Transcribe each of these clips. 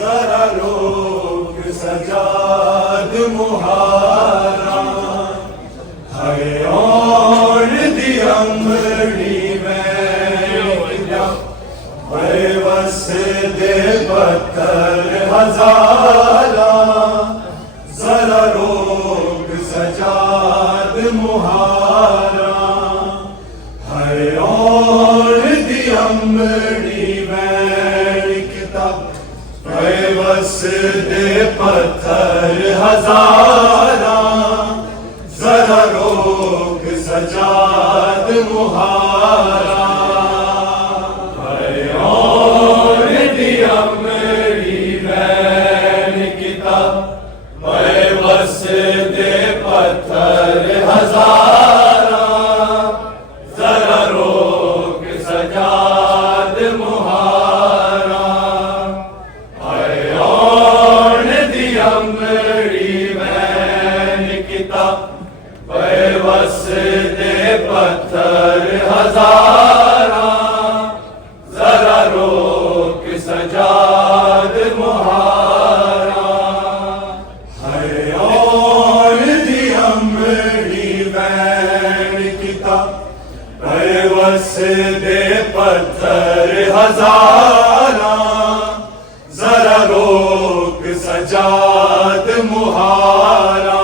जरा रोक सजाद मुहारा है और दी अमरी में बस दे पत्थर हजारा जरा रोक सजाद मुहारा है और दी अमरी बस दे पत्थर हजारा जरा रोक सजाद मुहारा है और दी अमरी बैन किताब बस दे पत्थर हजारा जरा रोक सजाद मुहारा बस दे पत्थर हजारा जरा रोक सजाद मुहारा है और दी अमरी बैन किताब बस दे पत्थर हजारा जरा रोक सजाद मुहारा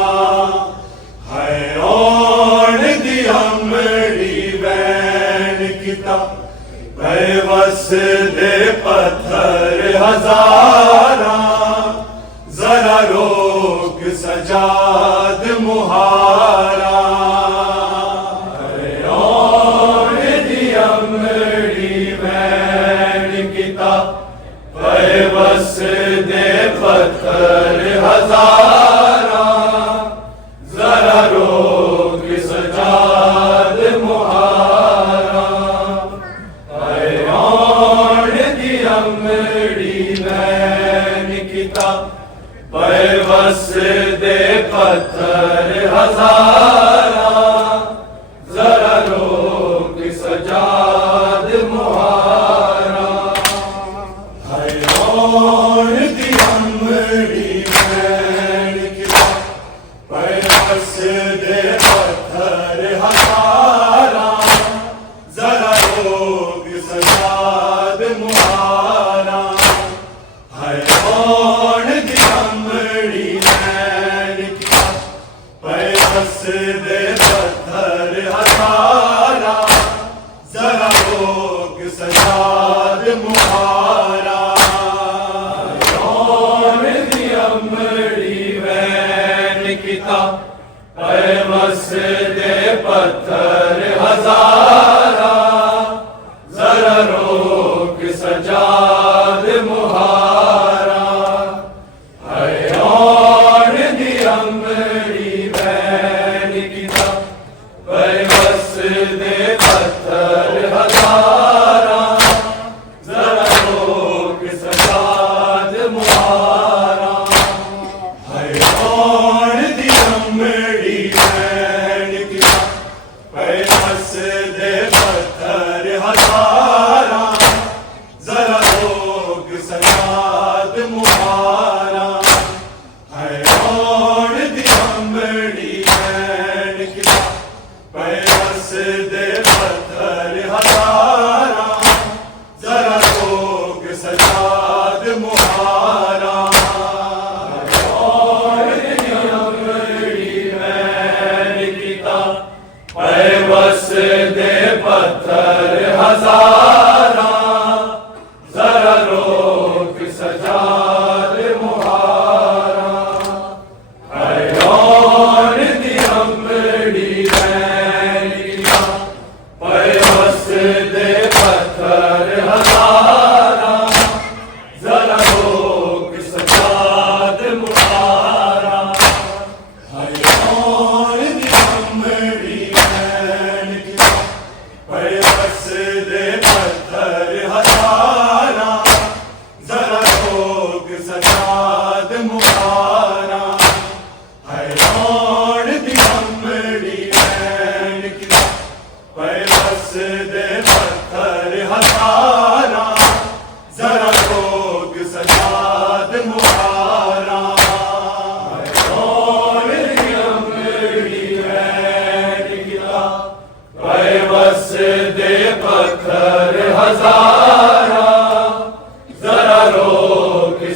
बस दे पत्थर हजारा जरा रोक सजाद मुहारा और दी अमरी बैन किताब बस दे पत्थर हजारा जरा रोक सजाद मुहारा बस दे पत्थर हजारा जरा रोक सजाद मुहारा है और दी अमरी बैन किताब बस दे पत्थर हजारा जरा रोक सजाद मुहारा है और दी अमरी बैन किताब बस दे पत्थर हजारा जरा रोक सजाद मुहारा और दी अमरी बैन किताब बस दे पत्थर हजारा जरा रोक सजाद मुहारा है और दी अमरी बैन किताब बस दे पत्थर हजारा जरा रोक सजाद मुहारा है और दी अमरी बैन किताब बस दे पत्थर हजारा जरा रोक सजाद मुहारा है और दी अमरी बैन किताब बस दे पत्थर हजारा जरा रोक सजाद मुहारा और दी अमरी बैन किताब बस दे पत्थर हजारा जरा रोक सजाद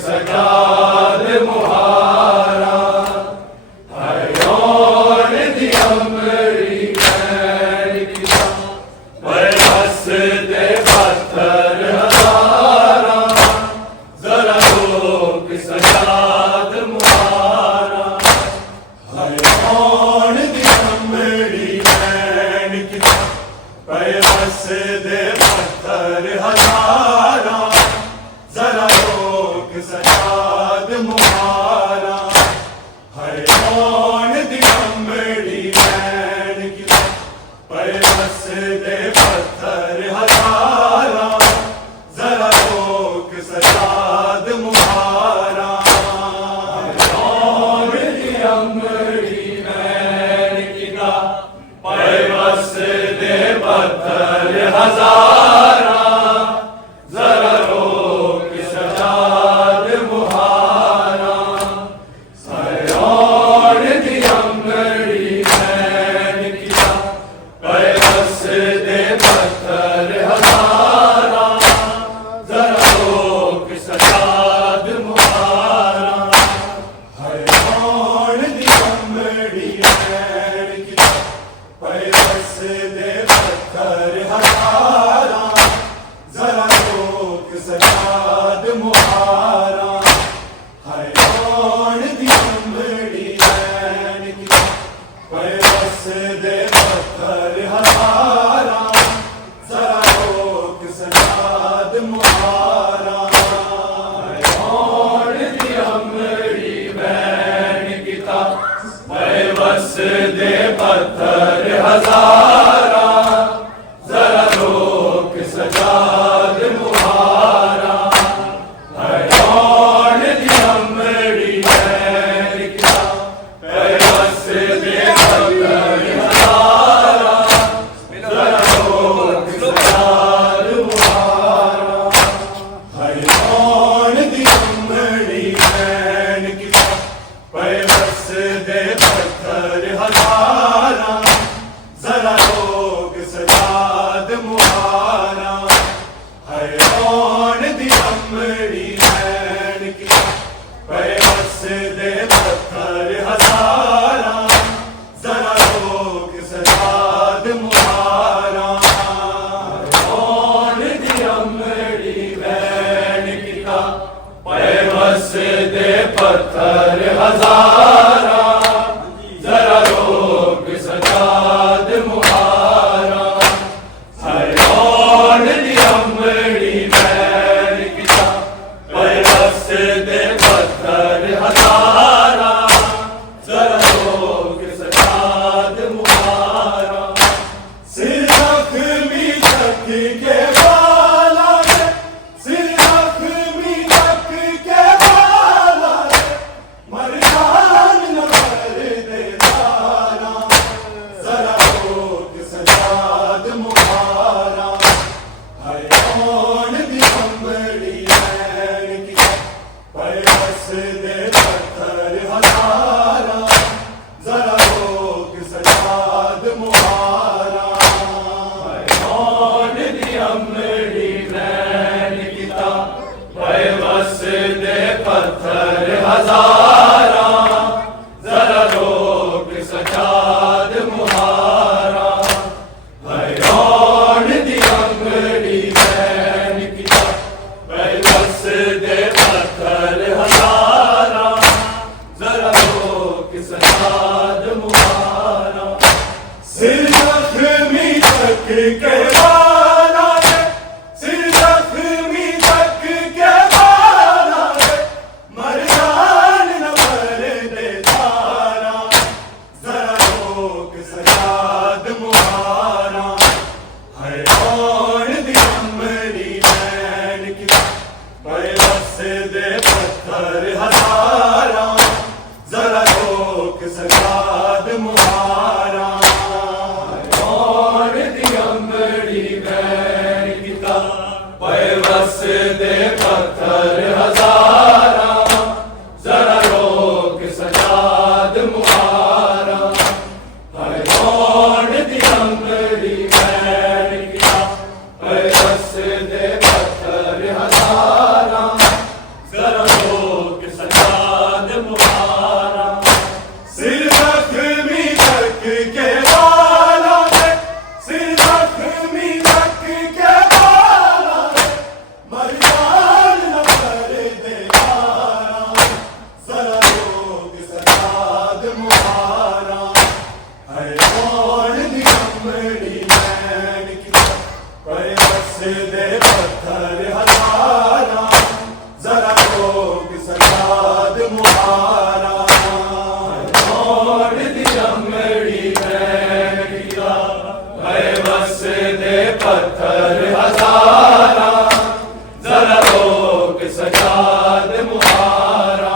सजाद मुहारा हरियोण दी अमरी बैन किता बस दे पत्थर हजारा जरा लोग सजाद मुहारा हरियोण दी अमरी बैन किता बस दे पत्थर हजारा जरा लोग सजाद मुहारा हरियोण दी अमरी बैन किता बस दे पत्थर हजारा जरा लोग सजाद मुहारा हरियोण दी अमरी बैन किता बस दे पत्थर हजारा जरा लोग सजाद मुहारा हरियोण दी अमरी बैन किता बस दे पत्थर हजारा जरा लोग सजाद मुहारा हरियोण दी अमरी बैन किता बस दे पत्थर हजारा जरा लोग सजाद मुहारा हरियोण दी अमरी बैन किता बस दे पत्थर हजारा जरा लोग सजाद मुहारा हरियोण दी अमरी बैन किता बस दे पत्थर हजारा जरा लोग सजाद मुहारा हरियोण दी अमरी बैन किता बस दे पत्थर हजारा जरा लोग सजाद मुहारा हरियोण दी अमरी बैन किता बस दे पत्थर हजारा जरा लोग सजाद मुहारा हरियोण दी अमरी बैन किता बस दे पत्थर हजारा जरा लोग सजाद मुहारा हरियोण दी अमरी बैन किता बस दे पत्थर हजारा जरा लोग सजाद मुहारा हरियोण दी अमरी बैन किता बस दे पत्थर हजारा जरा लोग सजाद मुहारा सिर जख्मी तक के बाला है सिर जख्मी तक के बाला है मरदान न कर दे तारा जरा लोग सजाद मुहारा हरियोण दी अमरी बैन किता बस दे पत्थर हजारा जरा लोग सजाद मुहारा हरियोण दी अमरी बैन किता बस दे पत्थर हजारा जरा लोग सजाद मुहारा हरियोण दी अमरी बैन किता बस दे पत्थर हजारा जरा लोग सजाद मुहारा सिर जख्मी तक के बाला है सिर जख्मी तक के बाला है मरदान न कर दे तारा जरा लोग सजाद मुहारा हरियोण दी अमरी बैन किता बस दे पत्थर हजारा जरा लोग सजाद मुहारा हरियोण दी अमरी बैन किता बस दे पत्थर हजारा जरा लोग सजाद मुहारा हरियोण दी अमरी बैन किता बस दे पत्थर हजारा जरा मुहारा होड़ दी अमड़ी बैन किता है वस दे पत्थर हजारा जरा रोक सजाद मुहारा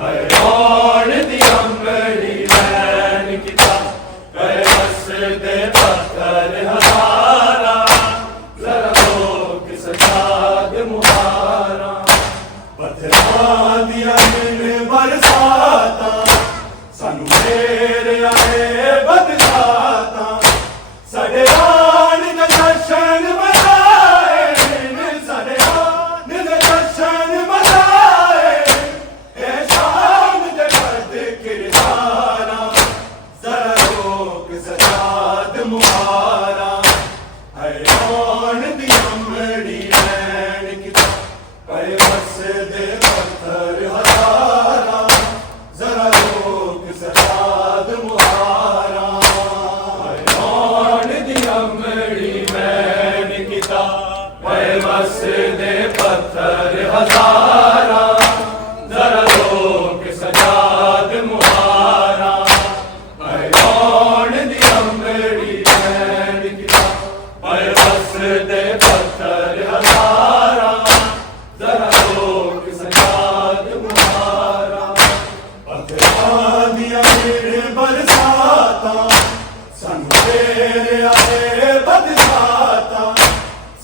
है होड़ दी अमड़ी बैन किता है वस दे पत्थर हजारा जरा रोक सजाद मुहारा पत्थरां दियां मिल बरसाता सानू मेरे आए बदलाता साडे आन दे दर्शन मनाए साडे आन दे दर्शन मनाए ए शाम दे बद किरदारा जरा रोक सजाद मुहारा है कौन दी अमड़ी बैन किता है वस दे पत्थर हजारा जरा रोक सजाद मुहारा है कौन दी अमड़ी बैन किता है वस दे पत्थर हजारा जरा रोक सजाद मुहारा है कौन दी अमड़ी बैन किता है वस दे पत्थर हजारा जरा रोक सजाद मुहारा पत्थरां दियां मिल बरसाता सानू तेरे आए बदसाता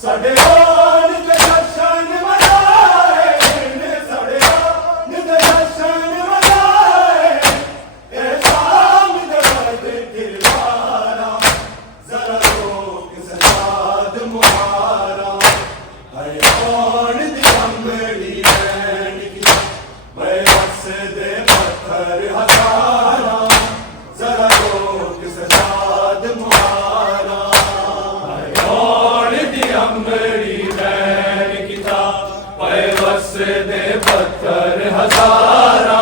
साडे आन दे दर्शन मनाए साडे आन दे दर्शन मनाए ए शाम दे बद किरदारा जरा रोक सजाद मुहारा है कौन दी अमड़ी बैन किता है वस दे पत्थर हजारा जरा रोक सजाद मुहारा है कौन दी अमड़ी बैन किता है वस दे पत्थर हजारा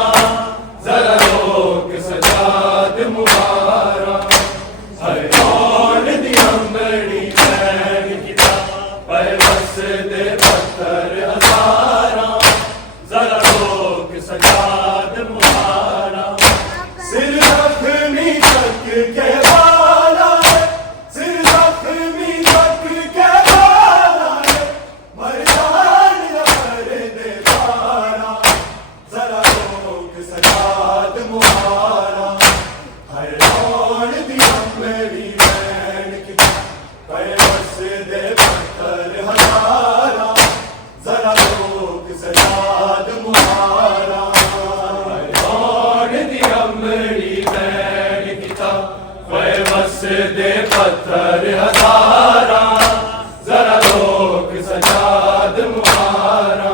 जरा रोक सजाद मुहारा है कौन दी अमड़ी बैन किता है वस दे पत्थर हजारा जरा रोक सजाद मुहारा सिर जख्मी तक के बाला सिर जख्मी तक के बाला मर जान मर दे पारा जरा रोक सजाद मुहारा है कौन दी अमड़ी बैन किता है वस दे पत्थर हजारा जरा रोक सजाद मुहारा है कौन दी अमड़ी बैन किता है वस दे पत्थर हजारा जरा रोक सजाद मुहारा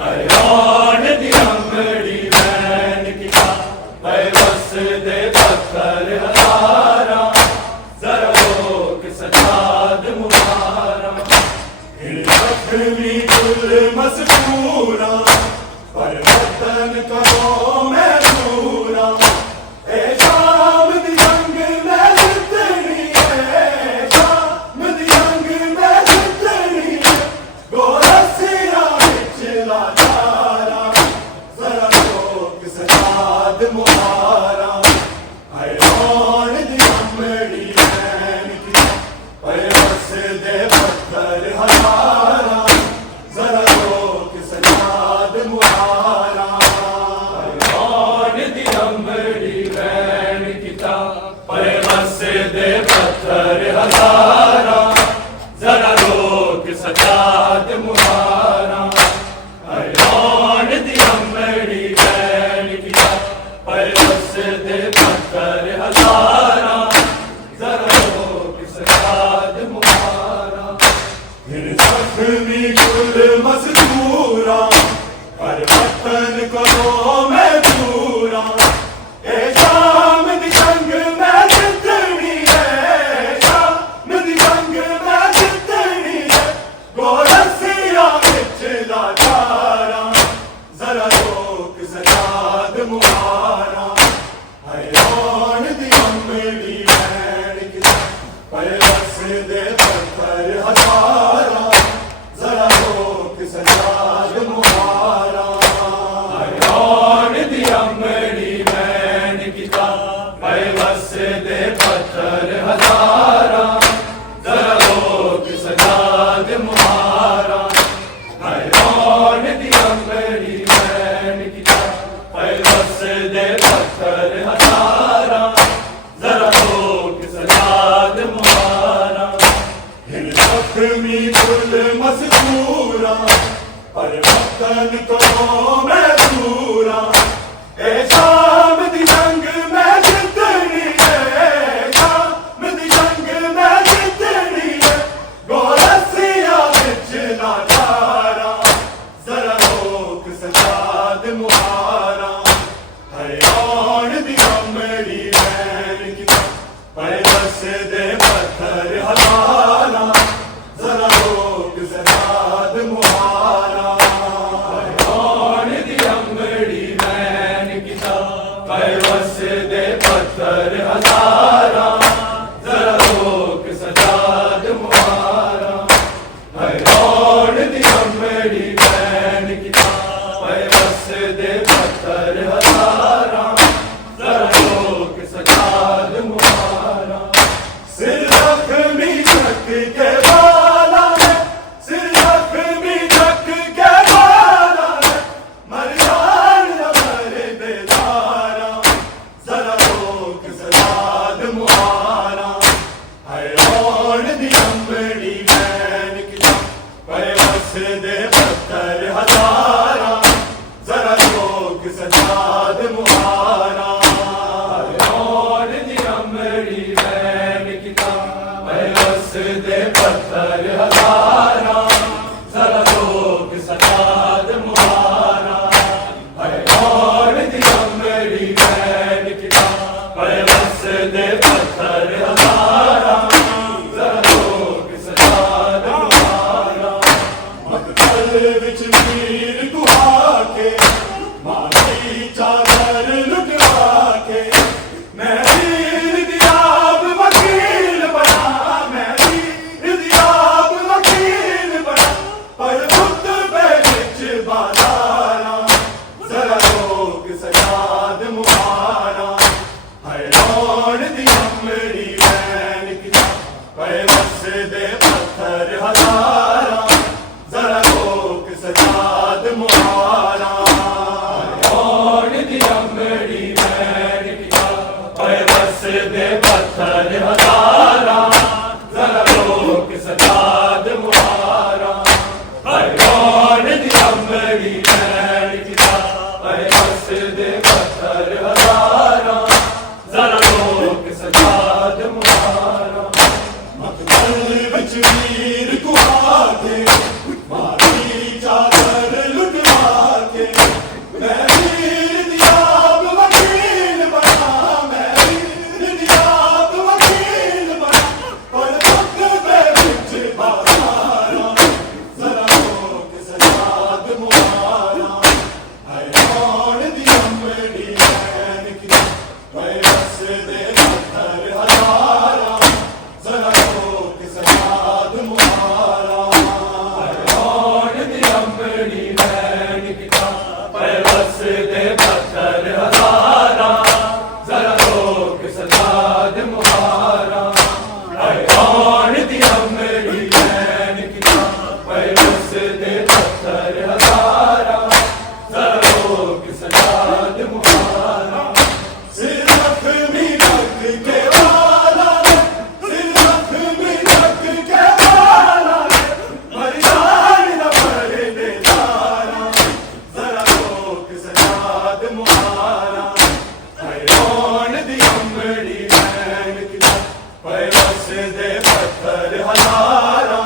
है कौन दी अमड़ी बैन किता है वस दे पत्थर हजारा जरा रोक सजाद मुहारा जख्मी दिल मजबूरा पर वतन करो मैं पूरा ए शाम दी जंग में जितनी है शाम दी जंग में जितनी है गोरसिया विच लाचारा जरा रोक सजाद मुहारा है कौन दी अमड़ी बैन किता है वस दे पत्थर हजारा जरा रोक सजाद मुहारा है कौन दी अमड़ी बैन किता है वस दे पत्थर हजारा जरा रोक सजाद मुहारा है कौन दी अमड़ी बैन किता है वस दे पत्थर हजारा जरा रोक सजाद मुहारा जख्मी कुल मजदूरा पर वतन करो मैं पूरा ए शाम दी जंग में जितनी है शाम दी जंग में जितनी है गोरसिया विच लाचारा जरा रोक सजाद मुहारा है कौन दी अमड़ी बैन किता है वस दे पत्थर हजारा जरा रोक सजाद मुहारा है कौन दे पत्थर हजारा जरा रोक सजाद मुहारा हिन जख्मी दिल मजबूरा पर वतन को मैं दूरा ए शाम दी जंग मैं जितनी है शाम दी जंग मैं जितनी है गोरसिया बिच ना धारा जरा रोक सजाद मुहारा हरियाण दी अमरी बैन की पर बस दे पत्थर हजारा जरा रोक सजाद मुहारा हरियाण दी अमरी बैन की पर बस दे पत्थर हजारा जरा रोक सजाद मुहारा हरियाण दी अमरी बैन की पर बस दे पत्थर हजारा जरा रोक सजाद मुहारा सिर जख्मी तक के बाला है सिर जख्मी तक के बाला है मर जान न मरे बेदारा जरा रोक सजाद मुहारा हरियाण दी अमरी बैन की पर बस दे पत्थर हजारा जरा रोक सजाद मुहारा हरियाण दी अमरी बैन की पर बस दे पत्थर हजारा जरा रोक सजाद मुहारा हरियाण दी अमरी बैन की पर बस दे पत्थर हजारा जरा रोक सजाद मुहारा मकतल विच वीर गुहा के मारी चादर लुटवा के मैं वीर दियाब वकील बना मैं वीर दियाब वकील बना पर खुद पे बिच बाजारा जरा रोक सजाद मुहारा हरियाण दी अमरी बैन की पर बस दे पत्थर हजारा जरा रोक सजाद मुहारा हरियाण दी अमरी बैन की पर बस दे पत्थर हजारा जरा रोक सजाद मुहारा हरियाण दी अमरी बैन की पर बस दे पत्थर हजारा जरा रोक सजाद मुहारा मकतल विच वीर गुहा के मारी चादर लुटवा के मैं वीर दियाब वकील बना मैं वीर दियाब वकील बना पर वक्त पे बिच बाजारा जरा रोक सजाद मुहारा हरियाण दी अमरी बैन की पर बस दे पत्थर हजारा जरा रोक सजाद मुहारा हरियाण दी अमरी बैन की पर बस दे पत्थर हजारा जरा रोक सजाद मुहारा हरियाण दी अमरी बैन की पर बस दे पत्थर हजारा जरा रोक सजाद मुहारा सिर जख्मी तक के बाला है सिर जख्मी तक के बाला है मर जान न मरे बेदारा जरा रोक सजाद मुहारा हरियाण दी अमरी बैन की पर बस दे पत्थर हजारा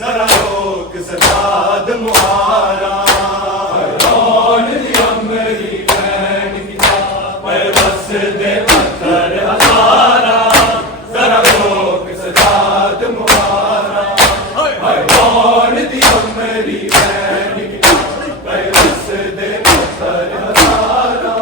जरा रोक सजाद मुहारा हरियाण दी अमरी बैन की पर बस दे पत्थर हजारा जरा रोक सजाद मुहारा हरियाण दी अमरी बैन की पर बस दे पत्थर हजारा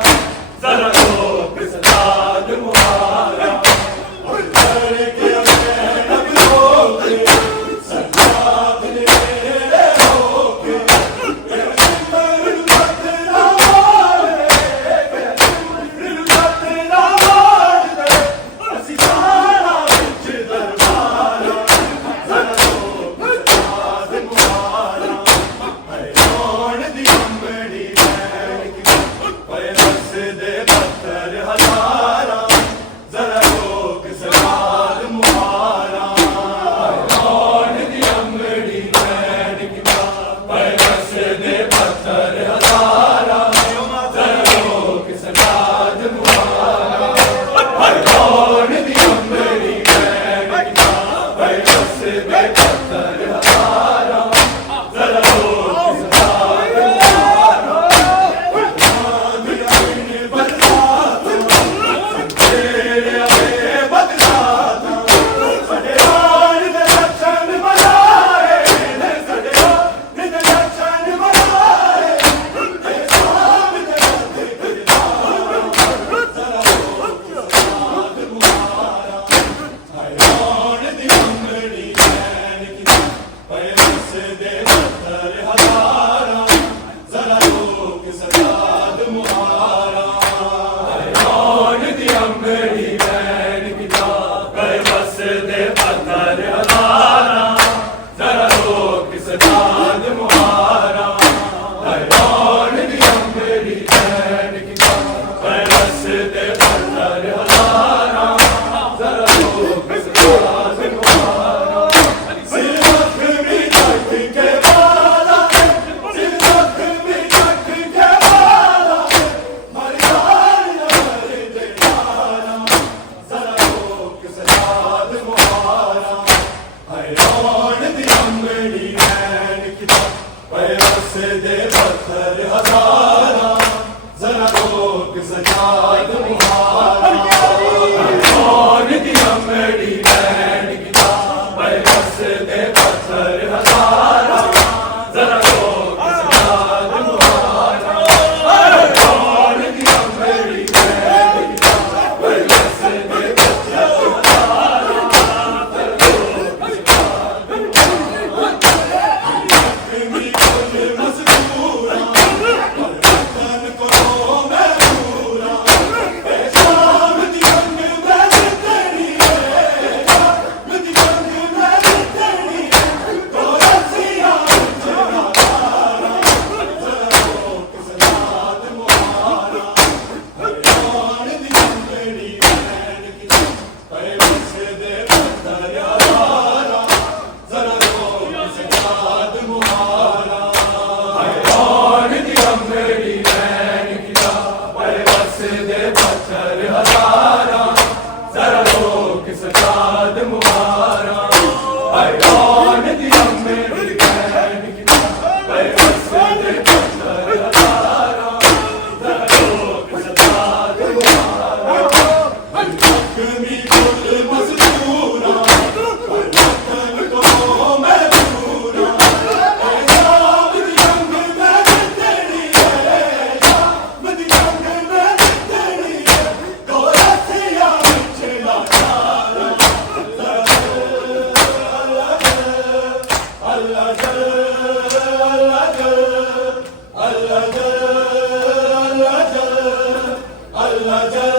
सजाद मुहारा कौन दिया मेरी बहन की बरस दे पत्थर हजारा जरा लोग सजाद मुहारा कौन दिया मेरी बहन की बरस दे पत्थर हजारा जरा लोग मजबूरा वतन को मैं पूरा शाम दी रंग मैं तेरी शाम दी रंग मैं तेरी तो रसिया तेरा तारा जरा लोग सजाद मुहारा कौन दी मेरी बहन की बरस दे पत्थर हजारा जरा लोग सजाद मुहारा कौन दिया मेरी बहन की बरस दे पत्थर हजारा जरा लोग सजाद मुहारा कौन दिया मेरी बहन की बरस दे पत्थर हजारा जरा लोग सजाद मुहारा जख्मी दिल मजबूरा वतन को मैं पूरा शाम दी रंग मैं तेरी शाम दी रंग मैं तेरी तो रसिया चला तारा अल्लाह अल्लाह अल्लाह अल्लाह अल्लाह